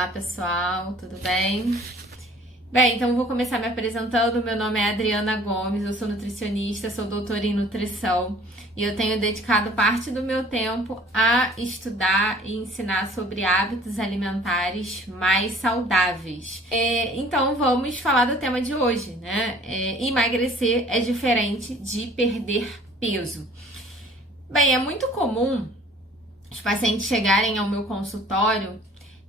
Olá, pessoal, tudo bem? Bem, então eu vou começar me apresentando. Meu nome é Adriana Gomes, eu sou nutricionista, sou doutora em nutrição e eu tenho dedicado parte do meu tempo a estudar e ensinar sobre hábitos alimentares mais saudáveis. Então vamos falar do tema de hoje, né? Emagrecer é diferente de perder peso. Bem, é muito comum os pacientes chegarem ao meu consultório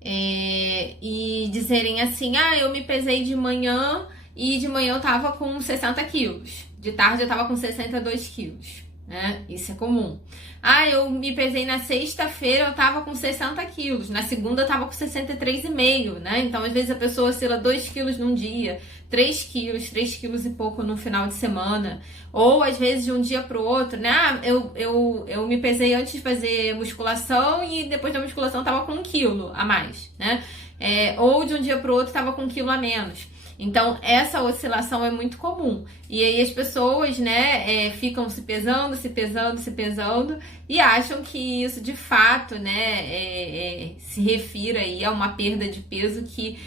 e dizerem assim: eu me pesei de manhã e de manhã eu tava com 60 quilos, de tarde eu tava com 62 quilos, né? Isso é comum. Eu me pesei na sexta-feira, eu tava com 60 quilos, na segunda eu tava com 63,5, né? Então às vezes a pessoa oscila 2 quilos num dia, 3 quilos e pouco no final de semana, ou às vezes de um dia pro outro, né? Eu me pesei antes de fazer musculação e depois da musculação tava com 1 quilo a mais, né? Ou de um dia pro outro tava com 1 quilo a menos. Então, essa oscilação é muito comum. E aí as pessoas, né, ficam se pesando e acham que isso de fato, né, se refira aí a uma perda de peso que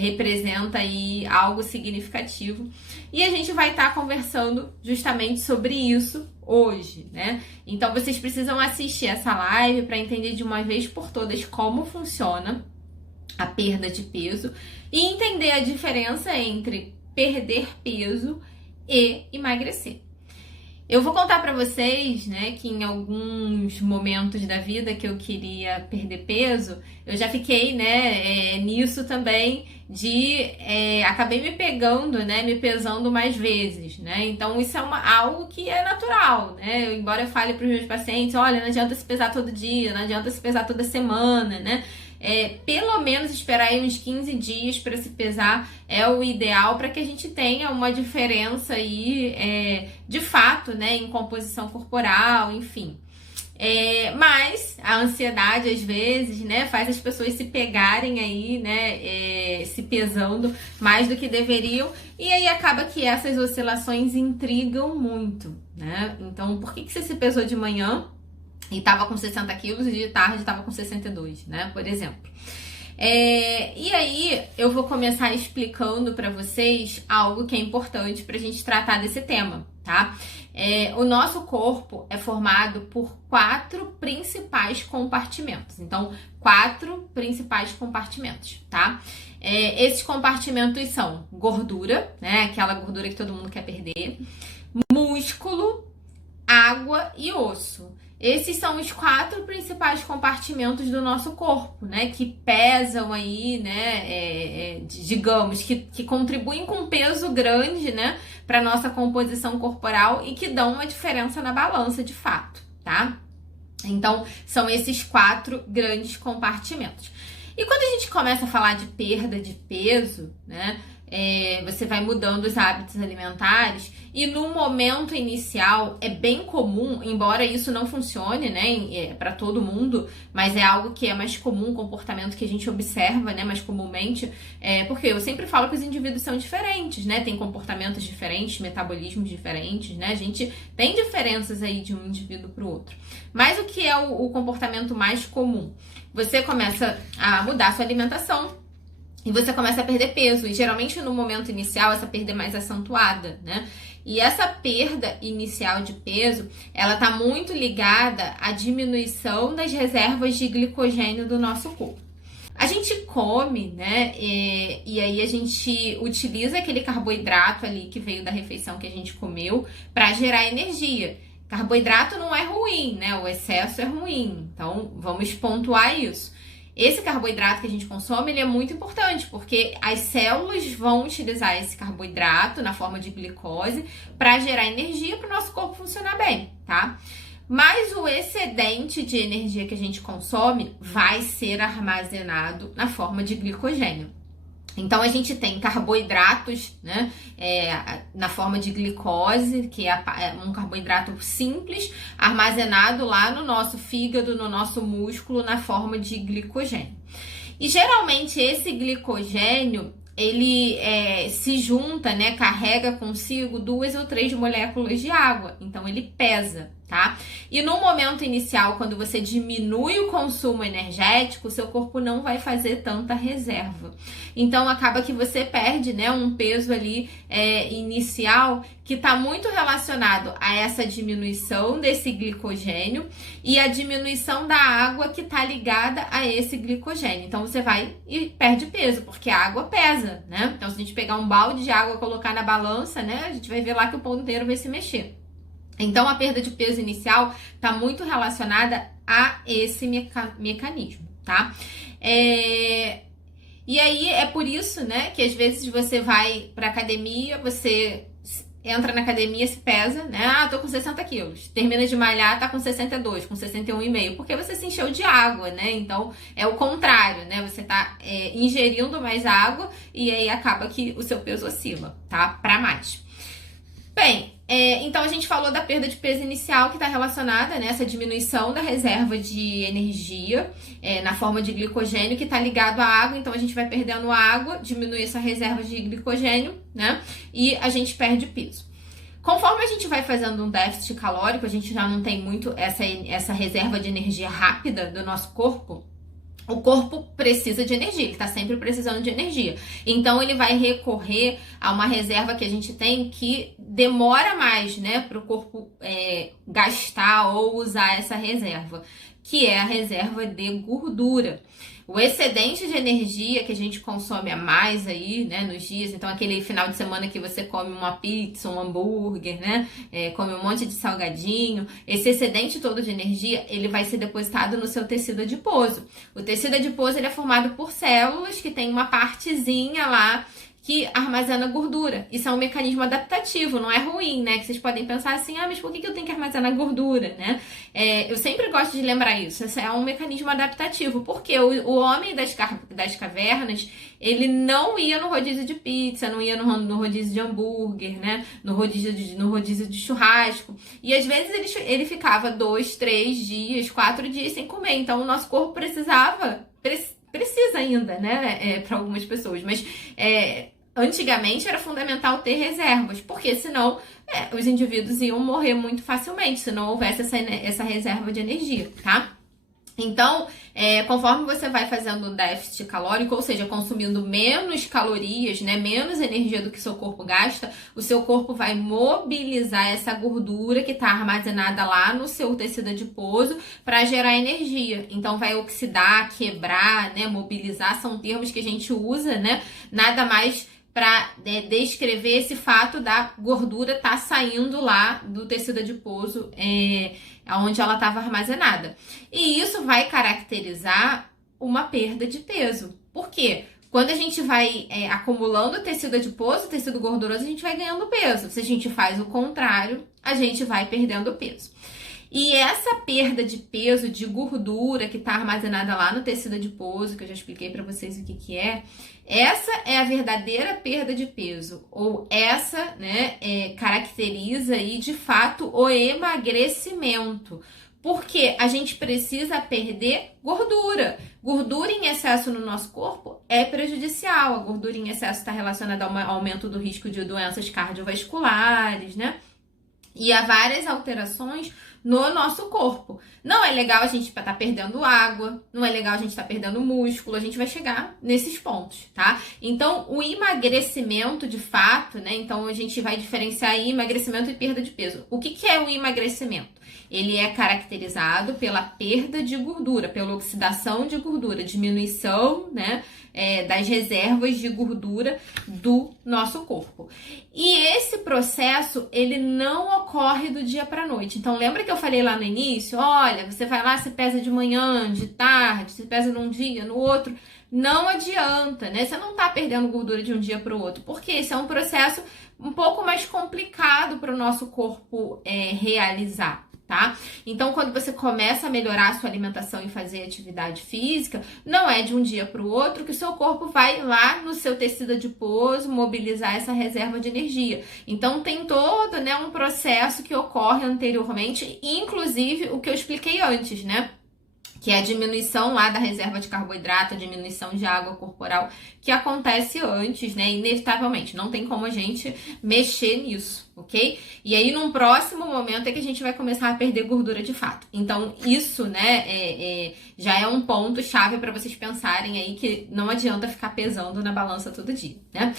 representa aí algo significativo. E a gente vai estar conversando justamente sobre isso hoje, né? Então, vocês precisam assistir essa live para entender de uma vez por todas como funciona a perda de peso e entender a diferença entre perder peso e emagrecer. Eu vou contar para vocês, né, que em alguns momentos da vida que eu queria perder peso, eu já fiquei, né, nisso também acabei me pegando, né, me pesando mais vezes, né? Então isso é algo que é natural, né? Embora eu fale para os meus pacientes, olha, não adianta se pesar todo dia, não adianta se pesar toda semana, né? Pelo menos esperar aí uns 15 dias para se pesar é o ideal para que a gente tenha uma diferença aí, de fato, né, em composição corporal, enfim. Mas a ansiedade, às vezes, né, faz as pessoas se pegarem aí, né, se pesando mais do que deveriam, e aí acaba que essas oscilações intrigam muito, né? Então, por que você se pesou de manhã e tava com 60 quilos e de tarde tava com 62, né? Por exemplo. E aí eu vou começar explicando para vocês algo que é importante pra gente tratar desse tema, tá? O nosso corpo é formado por 4 principais compartimentos. Então, 4 principais compartimentos, tá? Esses compartimentos são gordura, né? Aquela gordura que todo mundo quer perder, músculo, água e osso. Esses são os 4 principais compartimentos do nosso corpo, né? Que pesam aí, né? Digamos, que contribuem com um peso grande, né? Para nossa composição corporal e que dão uma diferença na balança, de fato, tá? Então, são esses 4 grandes compartimentos. E quando a gente começa a falar de perda de peso, né? Você vai mudando os hábitos alimentares e no momento inicial é bem comum, embora isso não funcione, né, para todo mundo, mas é algo que é mais comum, um comportamento que a gente observa, né, mais comumente, porque eu sempre falo que os indivíduos são diferentes, né, tem comportamentos diferentes, metabolismos diferentes, né, a gente tem diferenças aí de um indivíduo para o outro. Mas o que é o comportamento mais comum? Você começa a mudar a sua alimentação, e você começa a perder peso, e geralmente no momento inicial essa perda é mais acentuada, né? E essa perda inicial de peso, ela tá muito ligada à diminuição das reservas de glicogênio do nosso corpo. A gente come, né? E aí a gente utiliza aquele carboidrato ali que veio da refeição que a gente comeu para gerar energia. Carboidrato não é ruim, né? O excesso é ruim. Então, vamos pontuar isso. Esse carboidrato que a gente consome, ele é muito importante, porque as células vão utilizar esse carboidrato na forma de glicose para gerar energia para o nosso corpo funcionar bem, tá? Mas o excedente de energia que a gente consome vai ser armazenado na forma de glicogênio. Então, a gente tem carboidratos, né, na forma de glicose, que é um carboidrato simples, armazenado lá no nosso fígado, no nosso músculo, na forma de glicogênio. E, geralmente, esse glicogênio, ele se junta, né, carrega consigo 2 ou 3 moléculas de água. Então, ele pesa. tá? E no momento inicial, quando você diminui o consumo energético, o seu corpo não vai fazer tanta reserva. Então, acaba que você perde, né, um peso ali inicial que está muito relacionado a essa diminuição desse glicogênio e a diminuição da água que está ligada a esse glicogênio. Então, você vai e perde peso, porque a água pesa, né? Então, se a gente pegar um balde de água e colocar na balança, né, a gente vai ver lá que o ponteiro vai se mexer. Então, a perda de peso inicial está muito relacionada a esse mecanismo, tá? E aí, é por isso, né, que às vezes você vai pra academia, você entra na academia, se pesa, né? Ah, tô com 60 quilos. Termina de malhar, tá com 62, com 61,5, porque você se encheu de água, né? Então, é o contrário, né? Você tá ingerindo mais água e aí acaba que o seu peso oscila, tá? Pra mais. Bem, então a gente falou da perda de peso inicial que está relacionada, né, essa diminuição da reserva de energia na forma de glicogênio que está ligado à água. Então a gente vai perdendo água, diminui essa reserva de glicogênio, né, e a gente perde peso. Conforme a gente vai fazendo um déficit calórico, a gente já não tem muito essa reserva de energia rápida do nosso corpo. O corpo precisa de energia, ele está sempre precisando de energia. Então, ele vai recorrer a uma reserva que a gente tem que demora mais, né, para o corpo gastar ou usar essa reserva, que é a reserva de gordura. O excedente de energia que a gente consome a mais aí, né, nos dias, então aquele final de semana que você come uma pizza, um hambúrguer, né, come um monte de salgadinho, esse excedente todo de energia, ele vai ser depositado no seu tecido adiposo. O tecido adiposo, ele é formado por células que tem uma partezinha lá que armazena gordura. Isso é um mecanismo adaptativo, não é ruim, né? Que vocês podem pensar assim, mas por que eu tenho que armazenar gordura, né? Eu sempre gosto de lembrar isso. Esse é um mecanismo adaptativo, porque o homem das cavernas, ele não ia no rodízio de pizza, não ia no rodízio de hambúrguer, né? No rodízio de churrasco. E às vezes ele ficava 2, 3 dias, 4 dias sem comer. Então o nosso corpo precisa ainda, né, para algumas pessoas, mas antigamente era fundamental ter reservas, porque senão os indivíduos iam morrer muito facilmente, se não houvesse essa reserva de energia, tá? Então, conforme você vai fazendo um déficit calórico, ou seja, consumindo menos calorias, né, menos energia do que seu corpo gasta, o seu corpo vai mobilizar essa gordura que está armazenada lá no seu tecido adiposo para gerar energia. Então, vai oxidar, quebrar, né, mobilizar, são termos que a gente usa, né, nada mais para descrever esse fato da gordura estar saindo lá do tecido adiposo, onde ela estava armazenada. E isso vai caracterizar uma perda de peso. Por quê? Quando a gente vai acumulando tecido adiposo, tecido gorduroso, a gente vai ganhando peso. Se a gente faz o contrário, a gente vai perdendo peso. E essa perda de peso, de gordura que está armazenada lá no tecido adiposo, que eu já expliquei para vocês o que é, essa é a verdadeira perda de peso, ou essa, né, caracteriza aí de fato o emagrecimento, porque a gente precisa perder gordura. Gordura em excesso no nosso corpo é prejudicial, a gordura em excesso está relacionada ao aumento do risco de doenças cardiovasculares, né? E há várias alterações no nosso corpo. Não é legal a gente estar perdendo água, não é legal a gente estar perdendo músculo, a gente vai chegar nesses pontos, tá? Então, o emagrecimento, de fato, né? Então, a gente vai diferenciar aí emagrecimento e perda de peso. O que é o emagrecimento? Ele é caracterizado pela perda de gordura, pela oxidação de gordura, diminuição, né, das reservas de gordura do nosso corpo. E esse processo, ele não ocorre do dia para a noite. Então, lembra que eu falei lá no início? Olha, você vai lá, se pesa de manhã, de tarde, se pesa num dia, no outro. Não adianta, né? Você não tá perdendo gordura de um dia para o outro, porque esse é um processo um pouco mais complicado para o nosso corpo realizar. Tá? Então, quando você começa a melhorar a sua alimentação e fazer atividade física, não é de um dia para o outro que o seu corpo vai lá no seu tecido adiposo mobilizar essa reserva de energia. Então, tem todo, né, um processo que ocorre anteriormente, inclusive o que eu expliquei antes, né? que é a diminuição lá da reserva de carboidrato, a diminuição de água corporal, que acontece antes, né? Inevitavelmente, não tem como a gente mexer nisso, ok? E aí, num próximo momento é que a gente vai começar a perder gordura de fato. Então, isso, né, já é um ponto chave para vocês pensarem aí que não adianta ficar pesando na balança todo dia, né?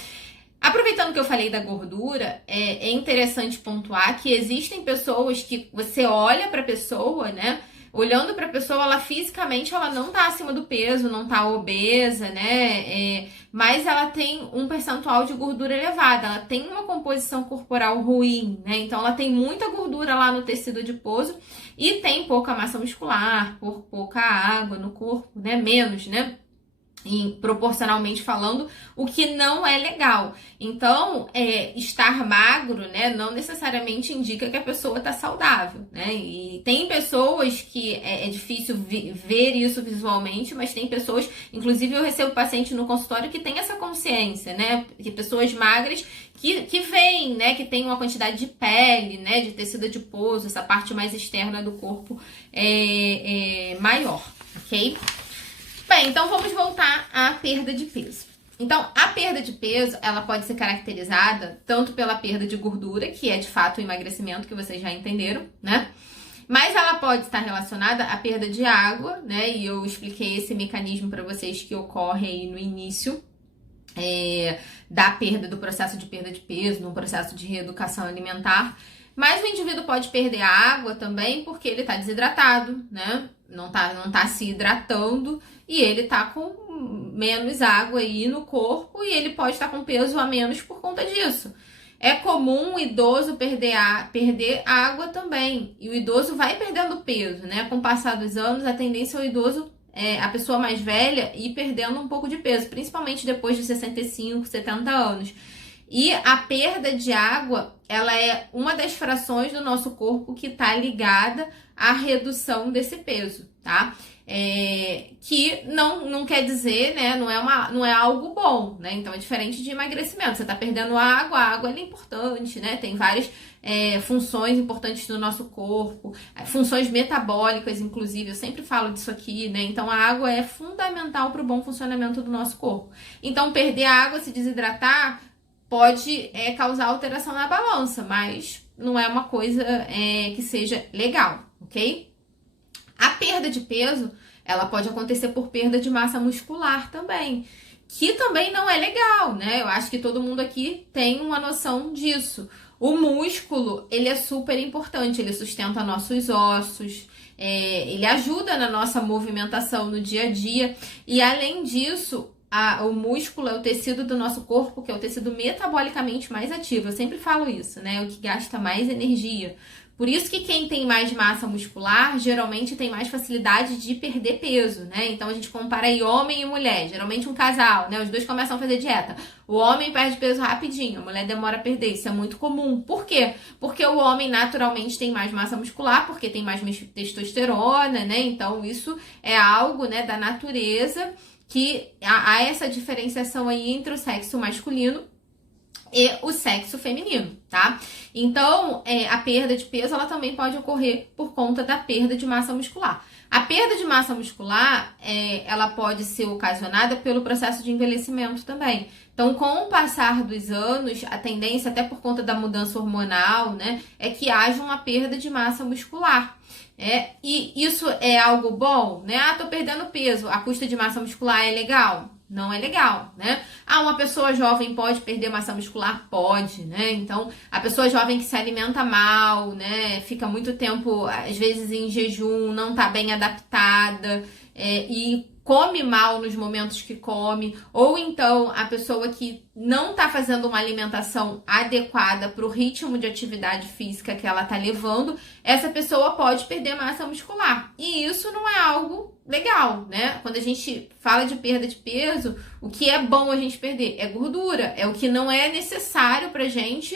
Aproveitando que eu falei da gordura, é interessante pontuar que existem pessoas que você olha para a pessoa, né? Olhando para a pessoa, ela fisicamente ela não tá acima do peso, não tá obesa, né? Mas ela tem um percentual de gordura elevada, ela tem uma composição corporal ruim, né? Então ela tem muita gordura lá no tecido adiposo e tem pouca massa muscular, pouca água no corpo, né? Menos, né? Proporcionalmente falando, o que não é legal. Então, estar magro, né, não necessariamente indica que a pessoa está saudável, né? E tem pessoas que é difícil ver isso visualmente, mas tem pessoas, inclusive eu recebo paciente no consultório que tem essa consciência, né? Que pessoas magras que veem, né, que tem uma quantidade de pele, né, de tecido adiposo, essa parte mais externa do corpo é maior, ok? Bem, então vamos voltar à perda de peso. Então, a perda de peso, ela pode ser caracterizada tanto pela perda de gordura, que é de fato o emagrecimento, que vocês já entenderam, né? Mas ela pode estar relacionada à perda de água, né? E eu expliquei esse mecanismo para vocês que ocorre aí no início da perda, do processo de perda de peso, no processo de reeducação alimentar. Mas o indivíduo pode perder a água também porque ele está desidratado, né? Não tá se hidratando e ele tá com menos água aí no corpo e ele pode estar com peso a menos por conta disso. É comum o idoso perder água também. E o idoso vai perdendo peso, né? Com o passar dos anos, a tendência é o idoso, a pessoa mais velha, ir perdendo um pouco de peso, principalmente depois de 65, 70 anos. E a perda de água, ela é uma das frações do nosso corpo que está ligada à redução desse peso, tá? Que não quer dizer, né? Não é algo bom, né? Então é diferente de emagrecimento. Você está perdendo água, a água ela é importante, né? Tem várias funções importantes no nosso corpo, funções metabólicas, inclusive, eu sempre falo disso aqui, né? Então a água é fundamental para o bom funcionamento do nosso corpo. Então perder a água, se desidratar, pode causar alteração na balança, mas não é uma coisa que seja legal, ok? A perda de peso, ela pode acontecer por perda de massa muscular também, que também não é legal, né? Eu acho que todo mundo aqui tem uma noção disso. O músculo, ele é super importante, ele sustenta nossos ossos, ele ajuda na nossa movimentação no dia a dia e, além disso, o músculo é o tecido do nosso corpo que é o tecido metabolicamente mais ativo. Eu sempre falo isso, né? O que gasta mais energia. Por isso que quem tem mais massa muscular geralmente tem mais facilidade de perder peso, né? Então a gente compara aí homem e mulher, geralmente um casal, né? Os dois começam a fazer dieta. O homem perde peso rapidinho, a mulher demora a perder. Isso é muito comum. Por quê? Porque o homem naturalmente tem mais massa muscular, porque tem mais testosterona, né? Então isso é algo, né, da natureza, que há essa diferenciação aí entre o sexo masculino e o sexo feminino, tá? Então, a perda de peso, ela também pode ocorrer por conta da perda de massa muscular. A perda de massa muscular, ela pode ser ocasionada pelo processo de envelhecimento também. Então, com o passar dos anos, a tendência, até por conta da mudança hormonal, né, é que haja uma perda de massa muscular. E isso é algo bom, né? Tô perdendo peso, a custa de massa muscular é legal? Não é legal, né? Uma pessoa jovem pode perder massa muscular? Pode, né? Então, a pessoa jovem que se alimenta mal, né? Fica muito tempo, às vezes, em jejum, não tá bem adaptada, e come mal nos momentos que come, ou então a pessoa que não tá fazendo uma alimentação adequada para o ritmo de atividade física que ela tá levando, essa pessoa pode perder massa muscular. E isso não é algo legal, né? Quando a gente fala de perda de peso, o que é bom a gente perder é gordura, é o que não é necessário pra gente,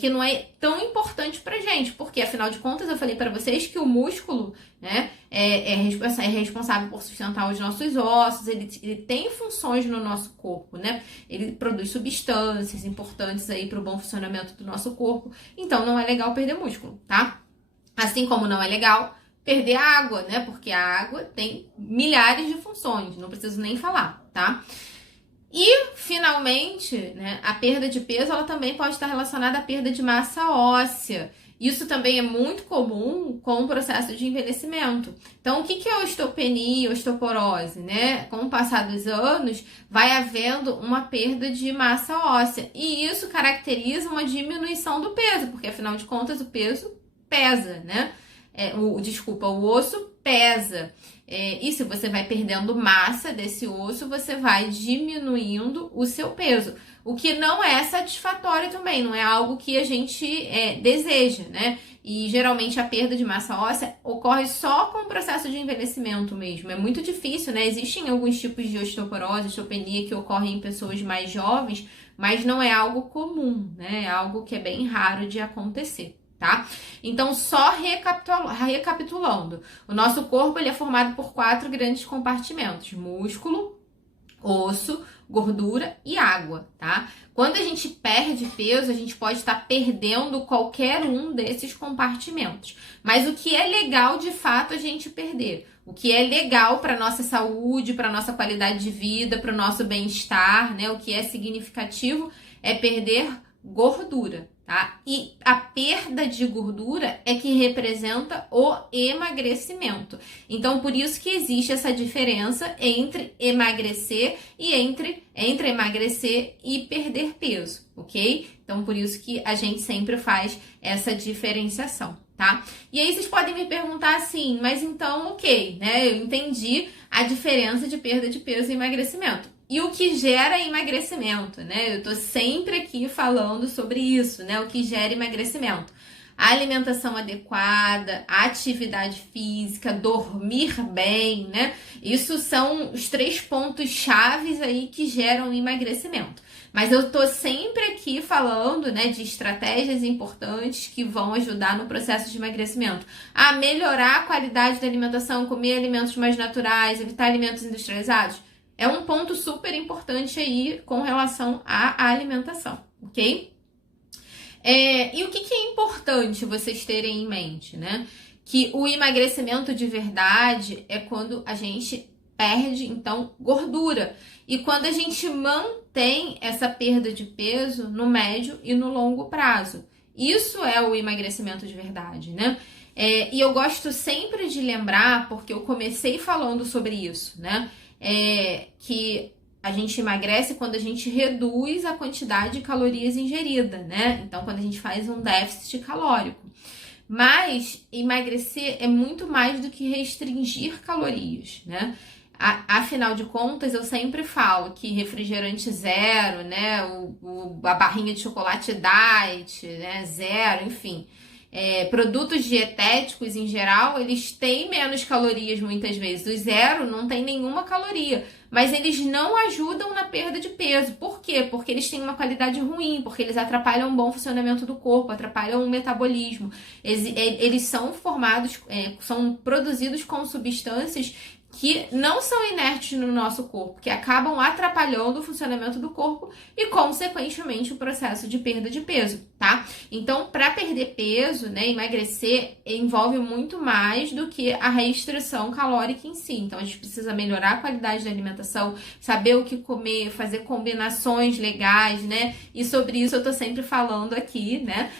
que não é tão importante pra gente, porque afinal de contas eu falei pra vocês que o músculo, né, é responsável por sustentar os nossos ossos, ele tem funções no nosso corpo, né? Ele produz substâncias importantes aí pro bom funcionamento do nosso corpo, então não é legal perder músculo, tá? Assim como não é legal perder água, né? Porque a água tem milhares de funções, não preciso nem falar, tá? E, finalmente, né, a perda de peso, ela também pode estar relacionada à perda de massa óssea. Isso também é muito comum com o processo de envelhecimento. Então, o que é osteopenia, osteoporose, né? Com o passar dos anos, vai havendo uma perda de massa óssea. E isso caracteriza uma diminuição do peso, porque, afinal de contas, o peso pesa, né? O osso pesa. E se você vai perdendo massa desse osso, você vai diminuindo o seu peso. O que não é satisfatório também, não é algo que a gente deseja, né? E geralmente a perda de massa óssea ocorre só com o processo de envelhecimento mesmo. É muito difícil, né? Existem alguns tipos de osteoporose, osteopenia que ocorrem em pessoas mais jovens, mas não é algo comum, né? É algo que é bem raro de acontecer. Tá? Então, só recapitulando, o nosso corpo ele é formado por 4 grandes compartimentos: músculo, osso, gordura e água, tá? Quando a gente perde peso, a gente pode estar perdendo qualquer um desses compartimentos. Mas o que é legal, de fato, a gente perder? O que é legal para nossa saúde, para nossa qualidade de vida, para o nosso bem-estar, né? O que é significativo é perder gordura, tá? E a perda de gordura é que representa o emagrecimento. Então, por isso que existe essa diferença entre emagrecer e entre emagrecer e perder peso, ok? Então, por isso que a gente sempre faz essa diferenciação, tá? E aí vocês podem me perguntar assim, mas então, ok, né? Eu entendi a diferença de perda de peso e emagrecimento. E o que gera emagrecimento, né? Eu tô sempre aqui falando sobre isso, né? O que gera emagrecimento. A alimentação adequada, a atividade física, dormir bem, né? Isso são os 3 pontos chaves aí que geram emagrecimento. Mas eu tô sempre aqui falando, né, de estratégias importantes que vão ajudar no processo de emagrecimento. A melhorar a qualidade da alimentação, comer alimentos mais naturais, evitar alimentos industrializados. É um ponto super importante aí com relação à alimentação, ok? E o que é importante vocês terem em mente, né? Que o emagrecimento de verdade é quando a gente perde, então, gordura. E quando a gente mantém essa perda de peso no médio e no longo prazo. Isso é o emagrecimento de verdade, né? E eu gosto sempre de lembrar, porque eu comecei falando sobre isso, né? Que a gente emagrece quando a gente reduz a quantidade de calorias ingerida, né? Então, quando a gente faz um déficit calórico. Mas emagrecer é muito mais do que restringir calorias, né? Afinal de contas, eu sempre falo que refrigerante zero, né? A barrinha de chocolate diet, né? Zero, enfim. Produtos dietéticos em geral, eles têm menos calorias muitas vezes. O zero não tem nenhuma caloria, mas eles não ajudam na perda de peso. Por quê? Porque eles têm uma qualidade ruim, porque eles atrapalham o bom funcionamento do corpo, atrapalham o metabolismo. Eles são formados, são produzidos com substâncias que não são inertes no nosso corpo, que acabam atrapalhando o funcionamento do corpo e, consequentemente, o processo de perda de peso, tá? Então, para perder peso, né, emagrecer envolve muito mais do que a restrição calórica em si. Então, a gente precisa melhorar a qualidade da alimentação, saber o que comer, fazer combinações legais, né? E sobre isso eu tô sempre falando aqui, né?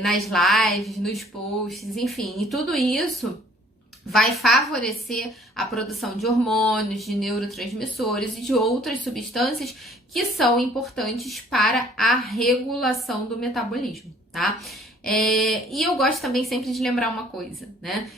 Nas lives, nos posts, enfim. E tudo isso vai favorecer a produção de hormônios, de neurotransmissores e de outras substâncias que são importantes para a regulação do metabolismo, tá? E eu gosto também sempre de lembrar uma coisa, né?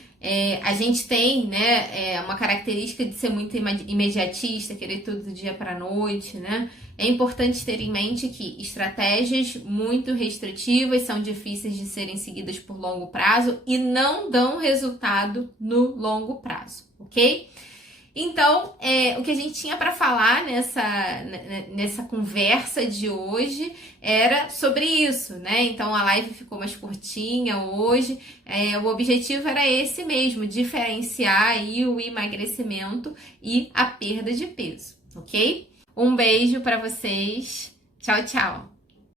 A gente tem, né, uma característica de ser muito imediatista, querer tudo do dia para a noite, né? É importante ter em mente que estratégias muito restritivas são difíceis de serem seguidas por longo prazo e não dão resultado no longo prazo, ok? Então, o que a gente tinha para falar nessa conversa de hoje era sobre isso, né? Então, a live ficou mais curtinha hoje. O objetivo era esse mesmo, diferenciar aí o emagrecimento e a perda de peso, ok? Um beijo para vocês. Tchau, tchau!